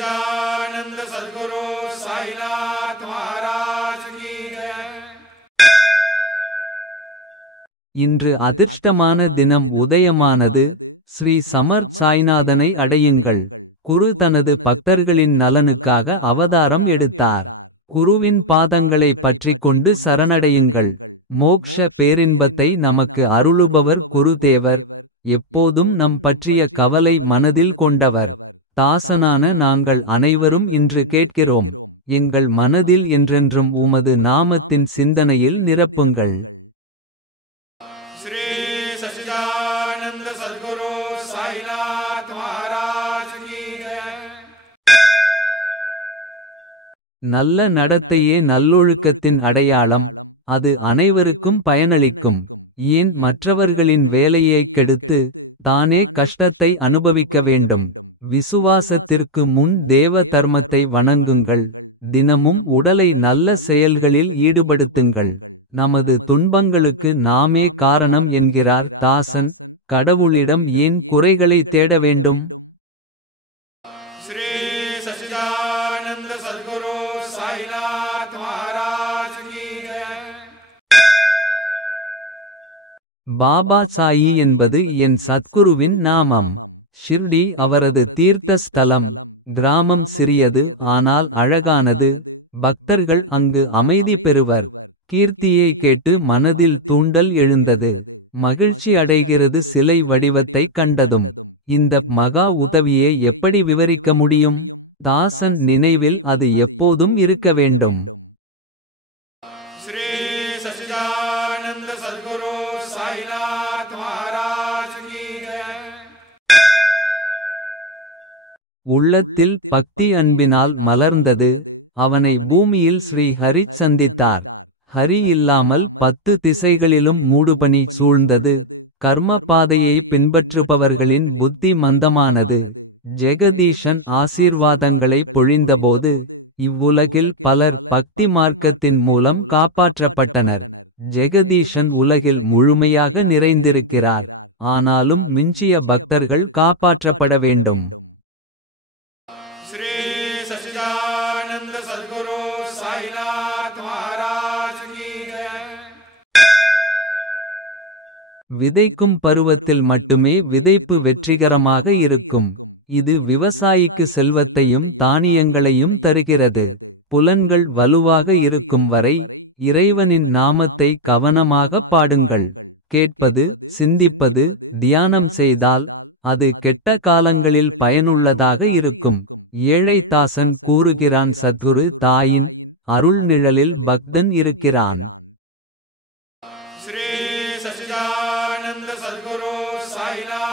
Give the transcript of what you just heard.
सच्चिदानंद सद्गुरु साईनाथ महाराज की जय। இன்று அதிர்ஷ்டமான தினம் உதயமானது. ஸ்ரீ சமர்த் சாய்நாதனை அடையுங்கள். குரு தனது பக்தர்களின் நலனுக்காக அவதாரம் எடுத்தார். குருவின் பாதங்களை பற்றிக் கொண்டு சரணடையுங்கள். மோக்ஷ பேரின்பத்தை நமக்கு அருளுபவர் குருதேவர். எப்போதும் நம் பற்றிய கவலை மனதில் கொண்டவர். தாசனான நாங்கள் அனைவரும் இன்று கேட்கிறோம். எங்கள் மனதில் என்றென்றும் உமது நாமத்தின் சிந்தனையில் நிரப்புங்கள். श्री सच्चिदानंद सद्गुरु साईनाथ महाराज की जय। நல்ல நடத்தையே நல்லொழுக்கத்தின் அடையாளம். அது அனைவருக்கும் பயனளிக்கும். ஏன் மற்றவர்களின் வேலையைக் கெடுத்து தானே கஷ்டத்தை அனுபவிக்க வேண்டும். விசுவாசத்திற்கு முன் தேவ தர்மத்தை வணங்குங்கள். தினமும் உடலை நல்ல செயல்களில் ஈடுபடுத்துங்கள். நமது துன்பங்களுக்கு நாமே காரணம் என்கிறார் தாசன். கடவுளிடம் ஏன் குறைகளை தேட வேண்டும். श्री सच्चिदानंद सद्गुरु साईनाथ महाराज की जय। பாபா சாயி என்பது என் சத்குருவின் நாமம். ஷிர்டி அவரது தீர்த்த ஸ்தலம். கிராமம் சிறியது ஆனால் அழகானது. பக்தர்கள் அங்கு அமைதி பெறுவர். கீர்த்தியை கேட்டு மனதில் தூண்டல் எழுந்தது. மகிழ்ச்சி அடைகிறது சிலை வடிவத்தைக் கண்டதும். இந்த மகா உதவியை எப்படி விவரிக்க முடியும். தாசன் நினைவில் அது எப்போதும் இருக்க வேண்டும். श्री सच्चिदानंद सद्गुरु साईनाथ महाराज की जय। உள்ளத்தில் பக்தி அன்பினால் மலர்ந்தது. அவனை பூமியில் ஸ்ரீ ஹரி சந்தித்தார். ஹரி இல்லாமல் 10 திசைகளிலும் மூடுபனி சூழ்ந்தது. கர்ம பாதையை பின்பற்றுபவர்களின் புத்தி மந்தமானது. ஜெகதீஷன் ஆசீர்வாதங்களை பொழிந்தபோது இவ்வுலகில் பலர் பக்தி மார்க்கத்தின் மூலம் காப்பாற்றப்பட்டனர். ஜெகதீஷன் உலகில் முழுமையாக நிறைந்திருக்கிறார். ஆனாலும் மிஞ்சிய பக்தர்கள் காப்பாற்றப்பட வேண்டும். श्री सच्चिदानंद सद्गुरु साईनाथ महाराज की जय। விதைக்கும் பருவத்தில் மட்டுமே விதைப்பு வெற்றிகரமாக இருக்கும். இது விவசாயிக்கு செல்வத்தையும் தானியங்களையும் தருகிறது. புலன்கள் வலுவாக இருக்கும் வரை இறைவனின் நாமத்தை கவனமாகப் பாடுங்கள். கேட்பது சிந்திப்பது தியானம் செய்தால் அது கெட்ட காலங்களில் பயனுள்ளதாக இருக்கும். ஏழை தாசன் கூறுகிறான் சத்குரு தாயின் அருள் நிழலில் பக்தன் இருக்கிறான். श्री सच्चिदानंद सद्गुरु साईनाथ